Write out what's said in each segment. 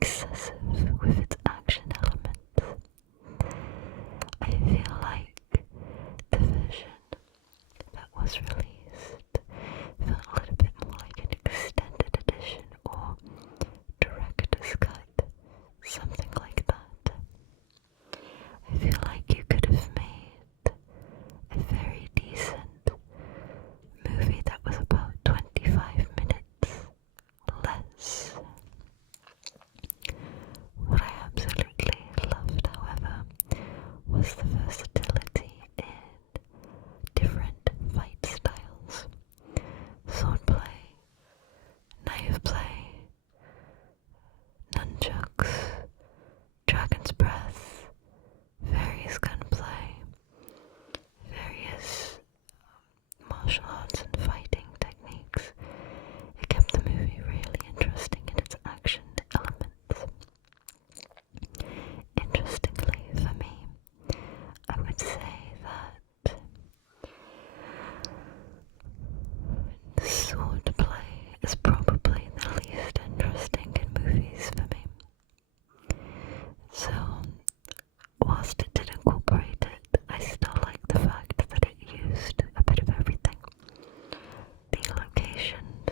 excessive with its action elements. I feel like the version that was released felt a little bit more like an extended edition or director's cut, something like that. I feel like you could have made a very decent movie that was about 25 minutes less. What I absolutely loved, however, was the versatility in different fight styles. Swordplay, knife play, nunchucks, dragon's breath, various gunplay, various martial arts and fighting techniques. It kept the movie really interesting in its action elements. Interestingly for me, I would say that swordplay is probably the least interesting in movies for me. So, whilst it did incorporate it, I still like the fact that it used a bit of everything. The locations,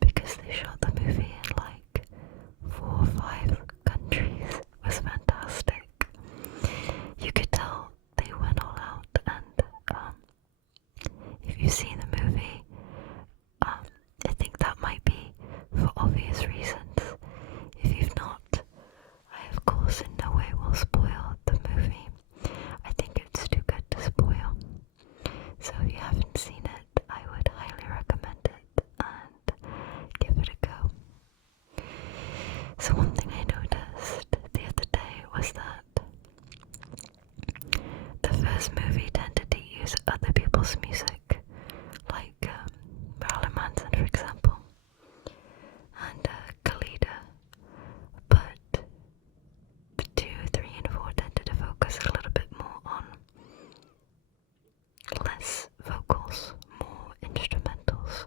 because they shot the movie in like 4 or 5 countries, was fantastic. You could tell they went all out, and if you see the movie, I think that might be for obvious reasons. If you've not, I of course in no way will spoil the movie. I think it's too good to spoil. So if you haven't seen it, I would highly recommend it and give it a go. So one thing I noticed the other day was that the first movie tended to use other people's music, like Marilyn Manson, for example, and Khalida, but the 2, 3, and 4 tended to focus a little bit more on less vocals, more instrumentals,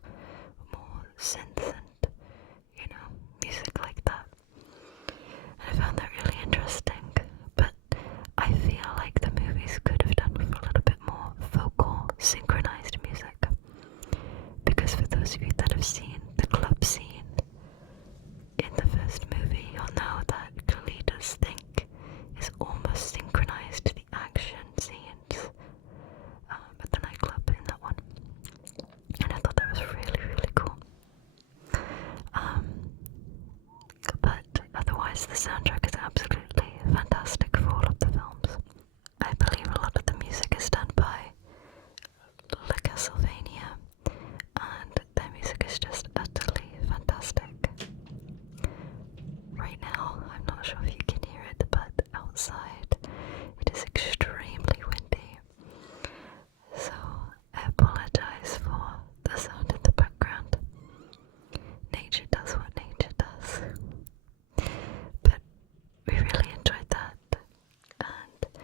more synths and, music like that. And I found that really interesting, but I feel like the movies could have done with a little bit more vocal synchronized music. Because for those of you that have seen the club scene in the first movie, you'll know that Khalida's think is almost synchronized to the action scenes at the nightclub in that one. And I thought that was really, really cool. But otherwise the soundtrack is absolutely fantastic for all of the films. I believe a lot of the music is done by La Castlevania, and their music is just utterly fantastic. Right now, I'm not sure if you can hear it, but outside it is extremely windy. So I apologize for the sound in the background. Nature does what nature does. But we really enjoyed that, and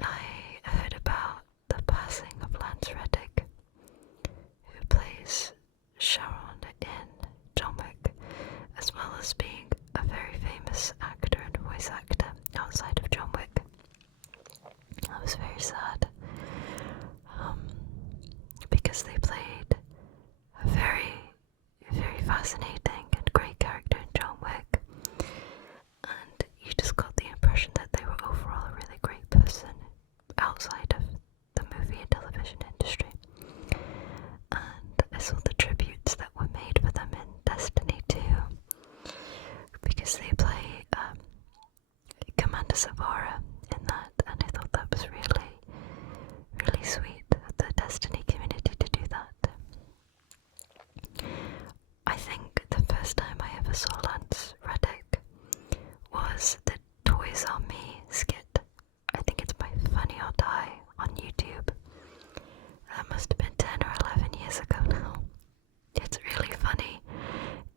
I heard about the passing of Lance Reddick, who plays Sharon in John Wick, as well as being a very famous actor and voice actor outside of John Wick. I was very sad, because they played a very, very fascinating and great character in John Wick, and you just got the impression that they were overall a really great person outside of the movie and television industry. And I saw the tributes that were made for them in Destiny 2, because they play Commander Savara in that, and I thought that was really, really sweet of the Destiny community to do that. I think the first time I ever saw Lance Reddick was the Toys on Me skit. I think it's by Funny or Die on YouTube. That must have been 10 or 11 years ago now. It's really funny.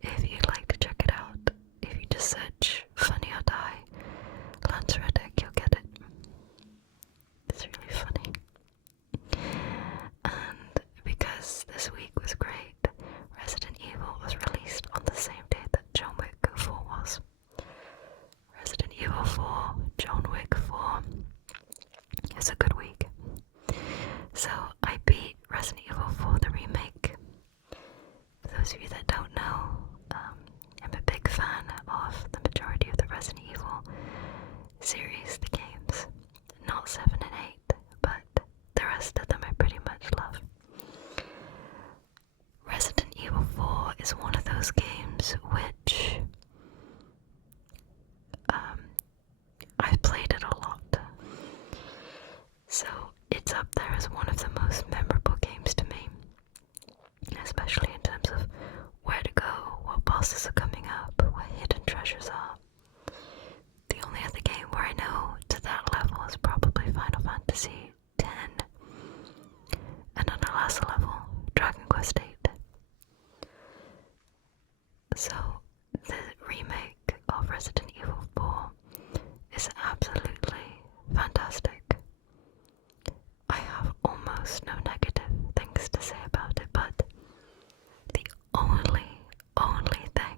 If you'd like to check it out, if you just search Funny or Die, Lance Reddick, was one of the most memorable games to me, especially in terms of where to go, what bosses are coming up, where hidden treasures are. The only other game where I know to that level is probably Final Fantasy X, and on the last level, Dragon Quest VIII. So, the remake of Resident Evil 4 is absolutely fantastic. I have almost no negative things to say about it, but the only thing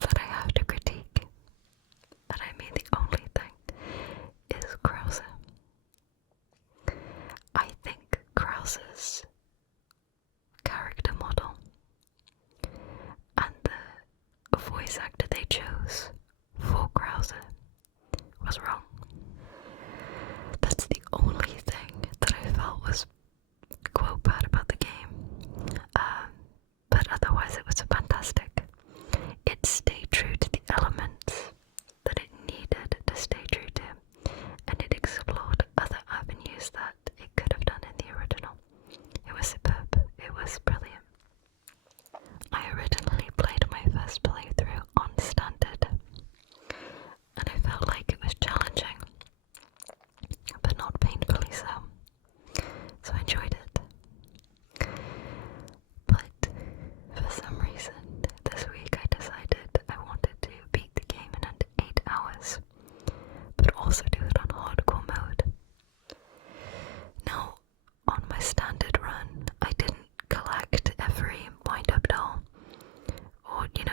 that I have to critique, and I mean the only thing, is Krauser. I think Krauser's character model and the voice actor they chose for Krauser was wrong. That's the only thing that I felt was quote bad about the game. But otherwise it was fantastic. It stayed true to the elements that it needed to stay true to, and it explored other avenues that it could have done in the original. It was superb. It was brilliant. I originally played my first playthrough on standard, and I felt like it was challenging, but not painfully so. So I enjoyed it. But for some reason, this week I decided I wanted to beat the game in under 8 hours, but also do it on hardcore mode. Now, on my standard run, I didn't collect every wind-up doll, or, the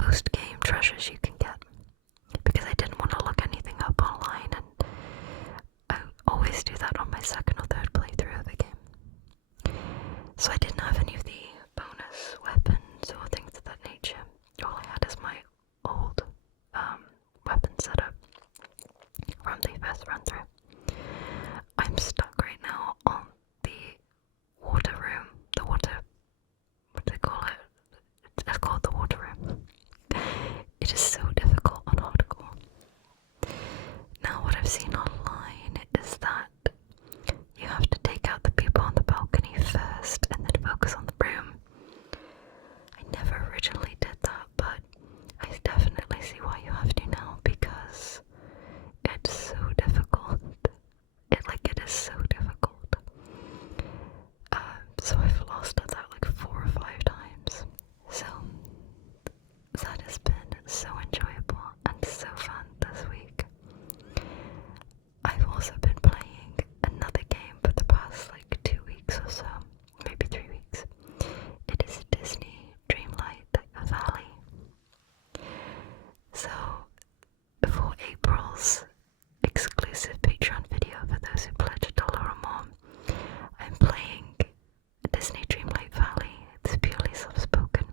post-game treasures you can get, because I didn't want to look anything up online, and I always do that on my second or third playthrough of the game. So I didn't have any of the bonus weapons or things of that nature. All I had is my old weapon setup from the first run through. I'm stuck right now on the water room. What do they call it? It's called the water room. It is so difficult on hardcore. Now what I've seen online is that you have to take out the people on the balcony first and then focus on the room. I never originally did that, but I definitely see why you have to now, because it's so difficult. It is so difficult. So I've lost at that like 4 or 5 times. So that has been so enjoyable and so fun this week. I've also been playing another game for the past like 2 weeks or so, maybe 3 weeks. It is Disney Dreamlight Valley. So for April's exclusive Patreon video for those who pledge $1 or more, I'm playing Disney Dreamlight Valley. It's purely soft-spoken.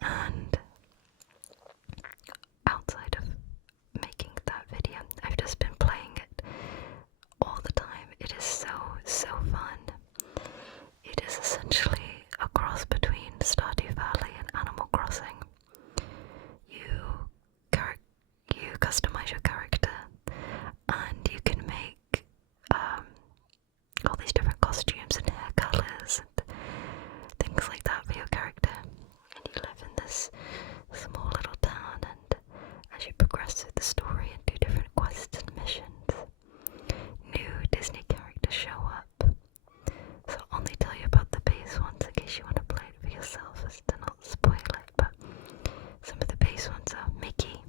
And outside of making that video, I've just been playing it all the time. It is so fun. It is essentially a cross between Stardew Valley and Animal Crossing. You customize your character, and you can make all these different costumes and hair colors and things like that for your character. And you live in this small little town, and as you progress through the story and do different quests and missions, new Disney characters show up. So I'll only tell you about the base ones in case you want to play it for yourself, as to not spoil it, but some of the base ones are Mickey,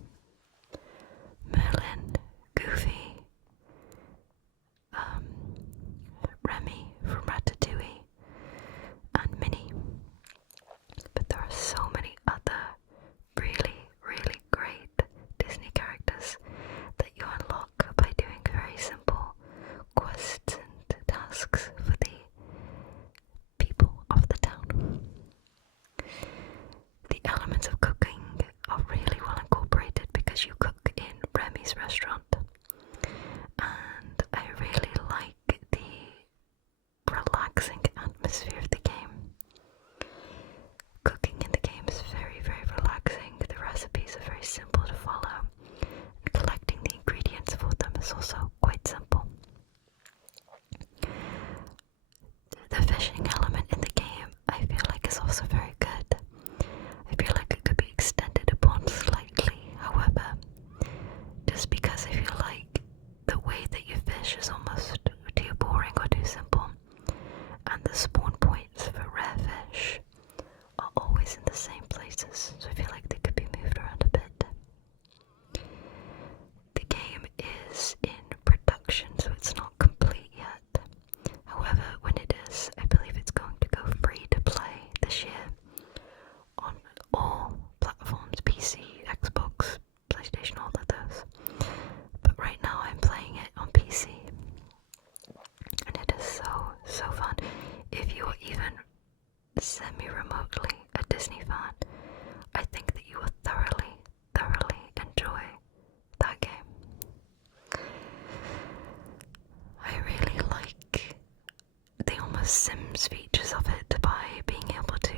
game's features of it by being able to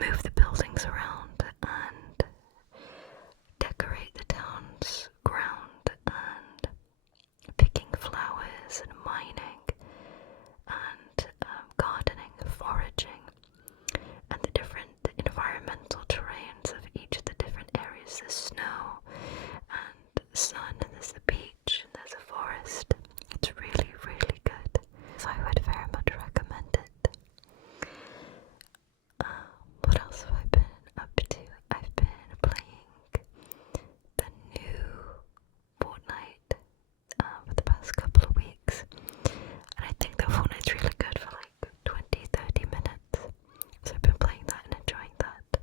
move the buildings around and decorate the town's ground, and picking flowers and mining and gardening, foraging, and the different environmental terrains of each of the different areas. There's snow and sun, and there's the beach, and there's a forest. It's really, really good. So I would very much recommend it. What else have I been up to? I've been playing the new Fortnite for the past couple of weeks, and I think that Fortnite's really good for like 20-30 minutes. So I've been playing that and enjoying that.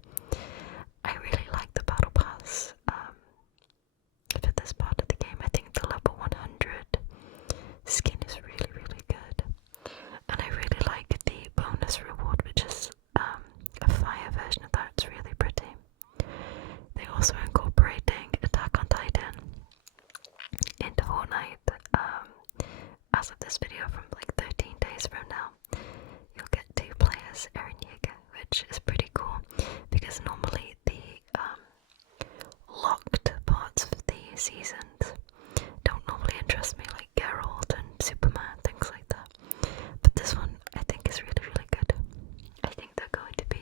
I really like the Battle Pass for this part of the game. I think the level 100 skin is really, really good. And I really like the bonus reward, which is a fire version of that. It's really pretty. They're also incorporating Attack on Titan into Fortnite. As of this video, from like 13 days from now, you'll get 2 players Eren Yeager, which is pretty cool, because normally the locked parts of the seasons don't normally interest me, like Geralt and Superman, things like that. But this one I think is really, really good. I think they're going to be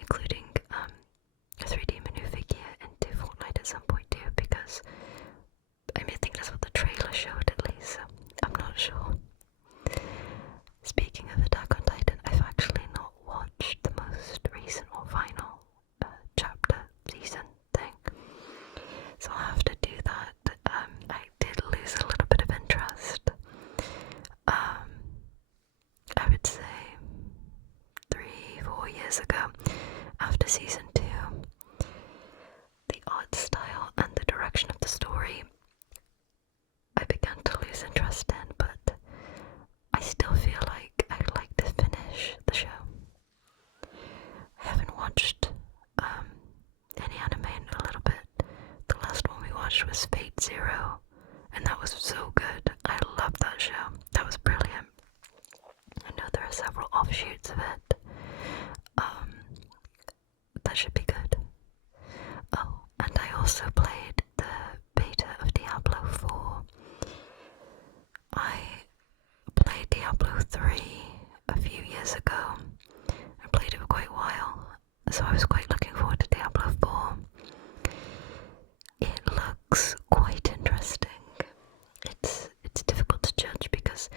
including a 3D maneuver gear into Fortnite at some point too, because I think that's what the trailer showed at least, so I'm not sure. Speaking of Attack on Titan, I've actually not watched the most recent or final chapter season thing, so I'll have to do that. I did lose a little bit of interest. I would say 3-4 years ago, after season 2, the art style and the direction of the story I began to lose interest in, but I still feel like I'd like to finish the show. I haven't watched any anime in a little bit. The last one we watched was Fate Zero, and that was so good. I love that show. That was brilliant. I know there are several offshoots of it. That should be good. Oh, and I also played the beta of Diablo 4. I played Diablo 3 a few years ago. I played it for quite a while, so I was quite looking forward to Diablo 4. It looks quite interesting. It's difficult to judge, because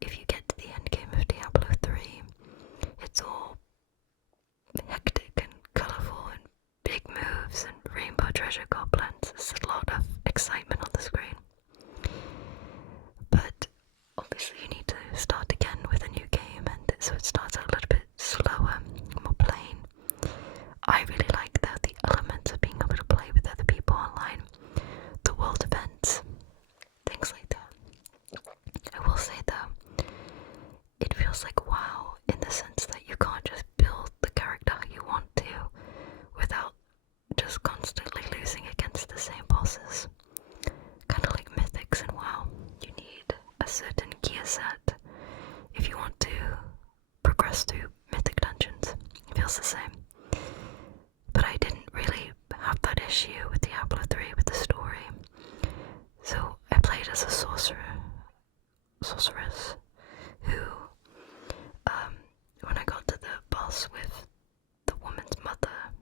if you get to the end game of Diablo 3, it's all hectic and colourful and big moves and rainbow treasure goblins. There's a lot of excitement on the screen. But obviously you need to start again with a new game, and so it starts out a little bit slower, more plain. I really like the elements of being able to play with other people online, the world events, things like that. I will say though, it feels like WoW in the sense that you can't just build the character how you want to without just constantly losing against the same bosses. Kind of like Mythics and WoW. You need a certain gear set if you want to progress through Mythic dungeons. It feels the same. But I didn't really have that issue with Diablo 3 with the story. So I played as a sorceress, who, when I got to the boss with the woman's mother,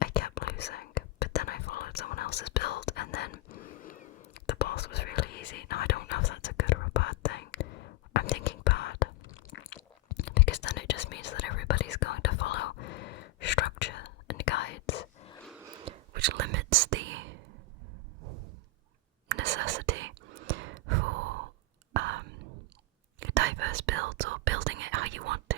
I kept losing, but then I followed someone else's build, and then the boss was really easy. Now I don't know if that's a good or a bad thing. I'm thinking bad, because then it just means that everybody's going to follow structure and guides, which limits the necessity for diverse builds or building it how you want to.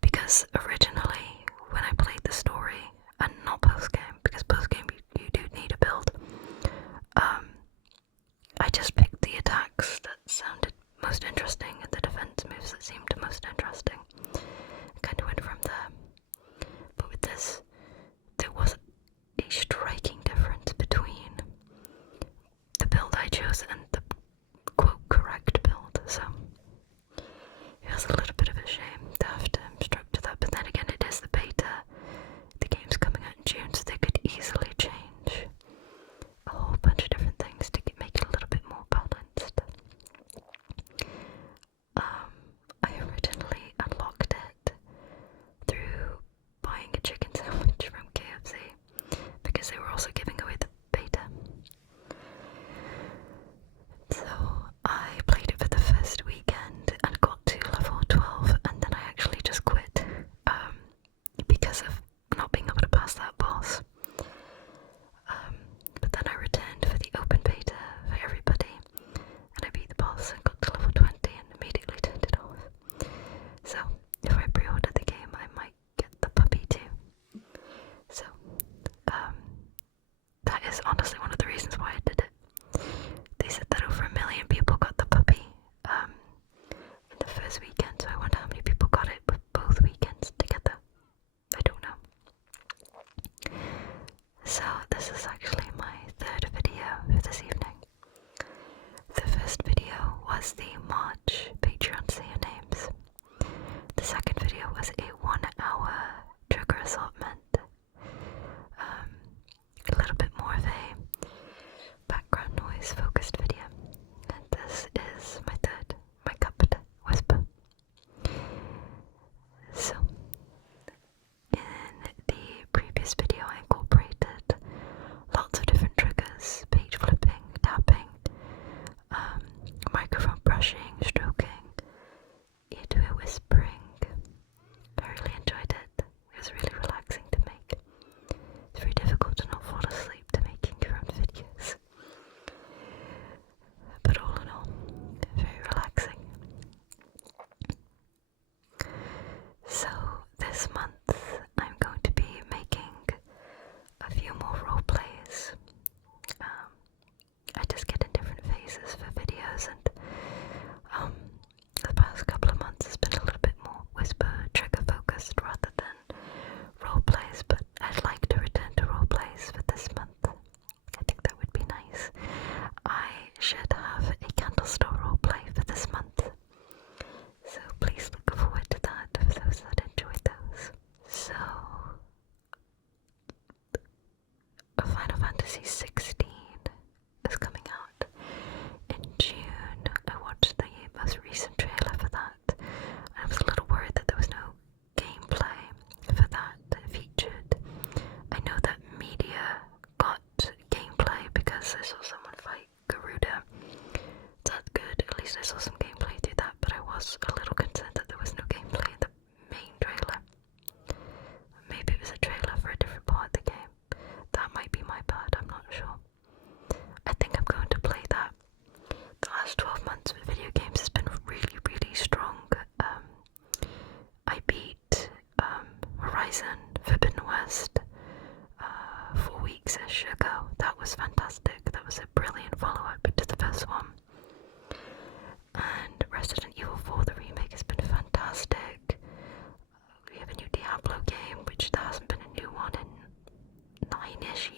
Because originally, when I played the story, and not post-game, because post-game you do need a build, I just picked the attacks that sounded most interesting and the defense moves that seemed most interesting. I kind of went from there. But with this, there was a striking difference Fantasy 16 is coming out in June. I watched the most recent trailer for that. I was a little worried that there was no gameplay for that featured. I know that media got gameplay because I saw someone fight Garuda. That's good, at least I saw some gameplay through that, but I was a little concerned that there was no gameplay in the main trailer. Maybe it was a trailer for a different part of the game. That might be my bad, I'm not sure. I think I'm going to play that. The last 12 months with video games has been really, really strong. I beat Horizon Forbidden West 4 weeks-ish ago. That was fantastic. That was a brilliant follow-up to the first one. And Resident Evil 4, the remake, has been fantastic. We have a new Diablo game, which there hasn't been a new one in 9-ish